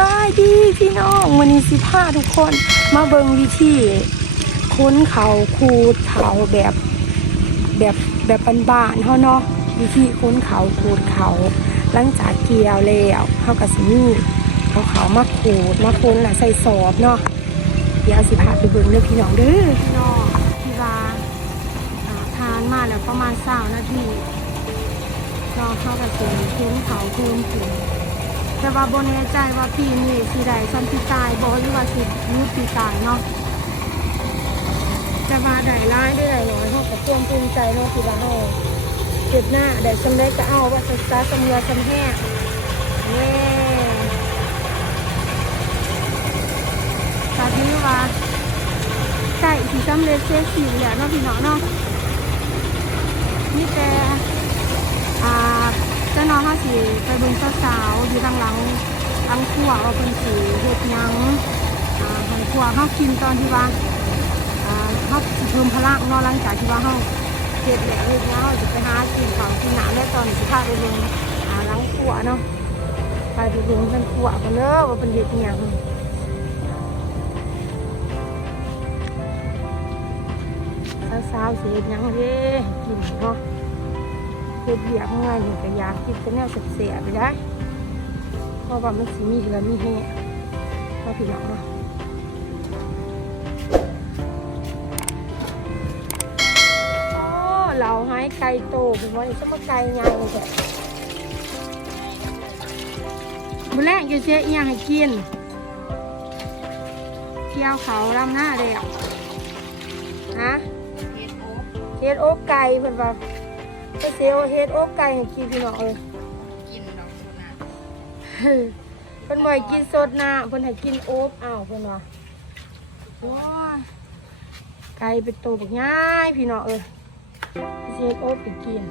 บายดีพี่น้องวันนี้สิพาทุกคนมาเบิงวิธีค้นเขาคูดเขาแบบแบบแบบบ้านๆเฮาเนาะวิธีค้นเขาคูดเขาหลังจากเกี่ยวแล้วเฮาก็สิมีเอาเขามาขูดมาค้นแล้วใส่สอบเนาะเดี๋ยวสิพาไปเบิงเด้อพี่น้องเด้อพี่น้องที่ว่าทานมาแล้วประมาณ20นาทีรอเข้ากับสิค้นเขาคูนถึง แต่ว่าโบแน่ใจว่าปีนี้สิได้ซ้ำปีตายบ่หรือว่าสิยุดปีตายเนาะแต่ว่าได้ร้ายได้ได้น้อยเฮาก็ความภูมิใจเนาะที่ว่าเฮาเก็บหน้าได้สำเร็จก็เอาว่าศึกษาสำเรือสำแห้งเย้ตอนนี้ว่าใกล้สิสำเร็จเสร็จสิ้นแล้วเนาะพี่น้องเนาะมีแต่อ่าเจ้าน้องเขาสีไปเบิ่งสาวๆอยู่ทางหลังหลังครัวว่าเป็นสีเฮ็ดยังอ่าทางครัวเขากินตอนที่ว่าอ่าเขาเพิ่มพลังนอหลังจากที่ว่าเขาเฮ็ดแหล้วเฮ็ดยังเขาจะไปหากินขาวกินหน้ำแล้วตอนสิพาไปเบิ่งอ่าหลังครัวเนาะไปไปเบิ่งกันครัวกันเด้อว่าเป็นเฮ็ดยังสาวๆสิเฮ็ดยังเด้กินเนาะ เฮ็ดเบียกเมื่อยนี่ก็อยากกินแต่แนวเสียๆไปได้เพราะว่ามันสิมีเหลือมีแห้งก็พี่น้องเนาะโอ้เราหายไก่โตเป็นว่าจะมาไก่ใหญ่แท้มื้อแรกจะเสียอีหยังให้กินเกี่ยวเขาลำหน้าแล้วฮะเฮ็ดโอ๊กเฮ็ดโอ๊กไก่เพิ่นว่า ไปเสียวเฮ็ดโอ๊กไก่ให้กินพี่น้องเอ้ยกินดอกสุนัขเฮ้ยเพิ่นบ่ให้กินสดน้ำเพิ่นให้กินโอ๊บอ้าวเพิ่นว่าโอ้ยไก่เป็นตัวบักง่ายพี่น้องเอ้ยสิเฮ็ดโอ๊บไปกิน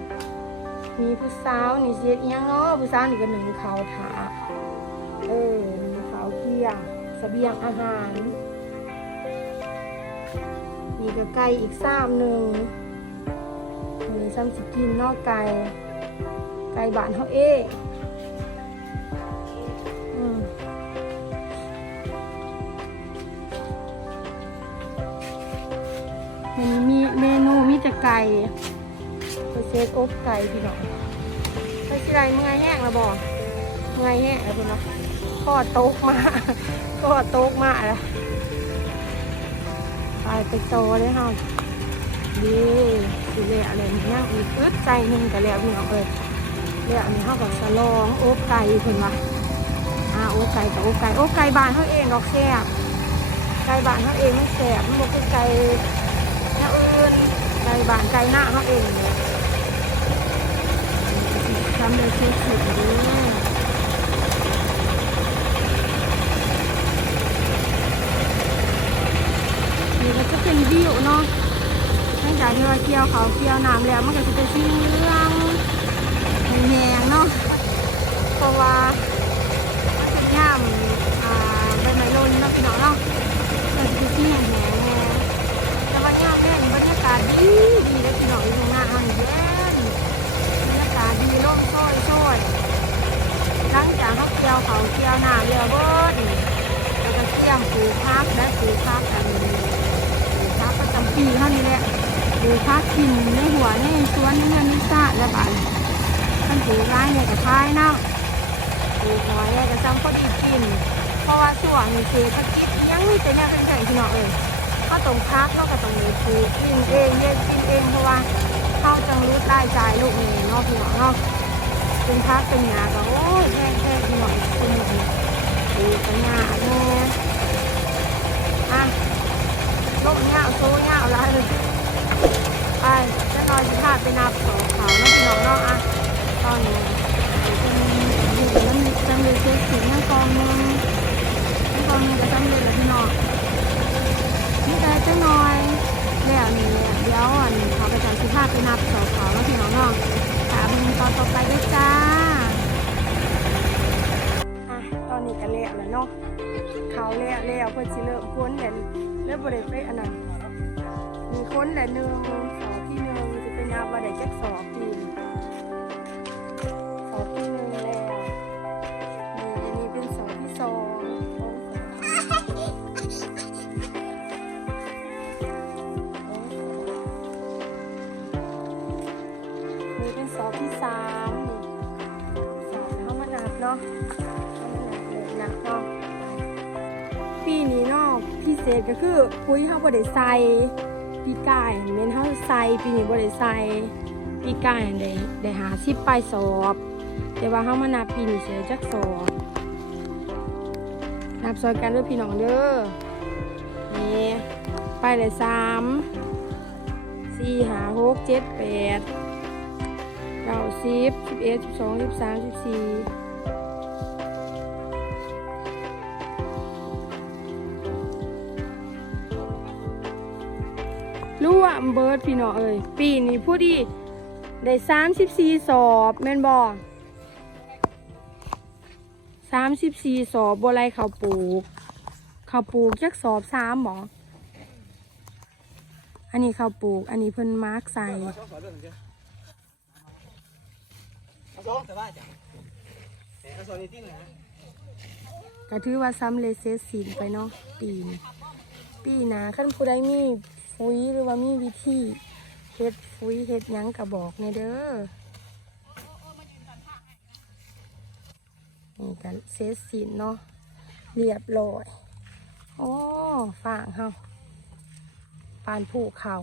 มีผู้สาวนี่สิเฮ็ดอิหยังเนาะผู้สาวนี่ก็หนึ่งข้าวถาเออหนึ่งข้าวเกียงเสบียงอาหาร นี่ก็ไก่อีกซ้ำหนึ่ง นี่ซ้ำสิกินนอกไก่ไก่บานเฮาเองมันมีเมนูมีแต่ไก่ไปเซตอบไก่พี่น้องไปสิไรเมื่อยแห้งแล้วบอกเมื่อยแห้งแล้วพี่น้องข้อโต๊กมาข้อโต๊กมาแล้วไปไปโตเลยเฮ ดีสิเละอะไรเนี่ยอีกอึดใจหนึ่งกันแล้วพี่น้องเอ้ยเดี๋ยวอันนี้เขากับสลองโอ๊กไก่เพิ่นว่าอ่าโอ๊กไก่กับโอ๊กไก่โอ๊กไก่บานเขาเองดอกแซ่บไก่บานเขาเองมันแซ่บมันบ่คือไก่แนวอื่นไก่บานไก่หน้าเขาเองเนี่ยทำเลยสุดๆเลยนี่ก็จะเป็นวิวเนาะหลังจาก ที่ว่าเกี่ยวเขาเกี่ยวน้ำแล้วมันก็จะเป็นสีเหลืองแหงเนาะเพราะว่าเป็นย่ามใบไม้ลนเนาะพี่น้องเนาะมันจะเป็นที่แหงแน่แต่ว่าย่ามแห้งบรรยากาศดีดีเลยพี่น้องอยู่ตรงหน้าห้างเย็นบรรยากาศดีร่มโชยโชยหลังจากเขาเกี่ยวเขาเกี่ยวน้าเรือเบิดแล้วก็เกี่ยมปลูกพักและปูพักกันปูพักประจำปีเท่านี้แหละ ลูกพักกินในหัวในสวนในเงินนิสาและบ้านมันถือร้ายเนี่ยกับท้ายเนาะถือน้อยเนี่ยกับซ้ำคนอีกกิน เพราะว่าส่วนเศรษฐกิจยังมีแต่เนี่ยเป็นแข่งที่เนาะเอ้ยเขาต้องพักเนาก็ต้องเลยปลูกกินเองเนี่ยกินเองเพราะว่าเขาจังรู้รายจ่ายลูกเองนาะพี่น้อเนาะเป็นพักเป็นหยาก็โอ้ยแพงแพงพี่น้องสนุกเนี่ยปลูกเป็นหยาแน่อะลูกหยาโซ่หยาอะไรเลย ไปจะนอนสิพาไปนับสองเขาเนาะพี่น้องเนาะอะตอนนี้เป็นอยู่กับน้ำจำเลยเซ็ตสีทั้งกองหนึงทั้งกองหนึงก็จำเลยแล้วพี่น้องนี่แต่เจ้าน้อยแล้วนี่เดี๋ยวอันเขาไปจัดสิภาพไปนับสอเขาแล้วพี่น้องเนาะถามมึงตอนต่อไปด้วยจ้าอะตอนนี้ก็แล้วแล้วเนาะเขาแล้วแล้วเพื่อสิเริ่มค้นเดี๋ยวเริ่มบริเวณอันนั้น มีคนแหละหนึ่งสองพี่หนึ่งจะเป็นนาบาได้จักสองปีสองพี่หนึ่งแล้วนี่อันนี้เป็นสองพี่สองนี่เป็นสองพี่สามสองเข้ามานับเนาะมานับเลยนะเนาะปีนี้เนาะพิเศษก็คือปุ๋ยเข้าบาได้ใส่ ปีกายเมนเฮาใส่ปีนี้บ่ได้ใส่ปีกายได้ได้หาสิบปลาสอบ แต่ว่าเฮามานับปีนี้เสียจักสอบนับซอยกันด้วยพี่น้องเด้อนี่ไปเลยสามสี่หาหกเจ็ดแปดเก้าสิบสิบเอ็ดสิบสองสิบสามสิบสี่ เบิร์ดพี่น้องเอ้ยปีนี้ผู้ดีได้สามสิบสี่สอบแม่นบอสามสิบสี่สอบบัวไรเขาวปลูกเขาวปลูกจักสอบสามบออันนี้เขาวปลูก อันนี้เพิ่นมาร์กใส่เอาสองเรื่องเดียวเอาสองแต่ว่าจ้ะเอาสองนี่ติ้งนะก็ถือว่าซ้ำเลเซสินไปเนาะปีนปีนาขั้นผู้ใดมี ฟุ้ยหรือว่ามีวิธีเฮ็ดฟุ้ยเฮ็ดยังกระบอกในเด้อนี่กันเซสินเนาะเรียบร้อยโอ้ฝางเฮาปานภูเขา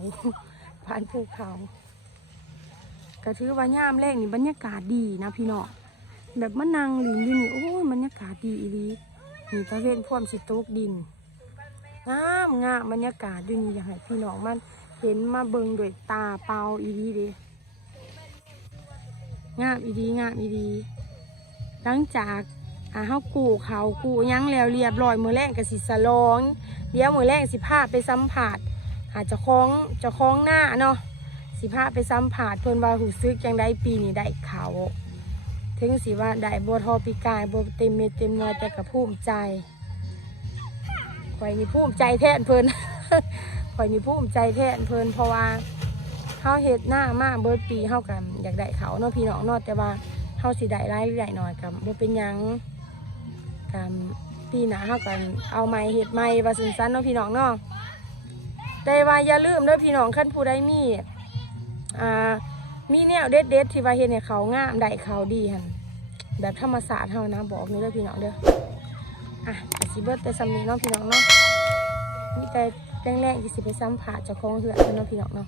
ปานภูเขาก็ถือว่าย่ามแรกนี่บรรยากาศดีนะพี่น้องแบบมะนางหลินอยู่นี่โอ้ยบรรยากาศดีอีลีนี่ตะเวนพ่วมสิตกดิน งามงามบรรยากาศด้วยนี่อยากให้พี่น้องมันเห็นมาเบิงด้วยตาเปล่าอีดีเดีงามอีดีงามอีดี หลังจากอาเฮากูเขากูยั้งแล้วเรียบร้อยมือแรกกับสิสลองเดี๋ยวมือแรกสิพาไปสัมผัสอาจจะคล้องจะคล้องหน้าเนาะสิพาไปสัมผัสเพิ่นว่าหูซึกจังได้ปีนี้ได้เขาถึงสิว่าได้บัวทอปีกายบัวเต็มเม็ดเต็มหน่วยแต่กับภูมิใจ ข่อยนี่ภูมิใจแทนเพิ่นข่อยนี่ภูมิใจแทนเพิ่นเพราะว่าเฮาเฮ็ดหน้ามากเบิดปีเฮากันอยากได้เขาเนาะพี่น้องเนาะแต่ว่าเฮาสิได้รายหรือได้น้อยกับบ่เป็นหยังกันปีหน้าเฮากันเอาไม้เฮ็ดไม้ว่าซั่นซันเนาะพี่น้องเนาะแต่ว่าอย่าลืมเด้อพี่น้องคันผู้ใดมีอ่ามีแนวเด็ดเด็ดๆที่ว่าเห็นเนี่ยเขางามได้เขาดีหันแบบธรรมศาสตร์เฮานะบอกนี่เด้อพี่น้องเด้อ อะกสิเบิดแต่สำนีเนาะพี่น้องเนาะมีแต่แรงๆที่สิไปซ้ำผ่าเจะคล้าของเหือกันเนาะพี่น้องเนาะ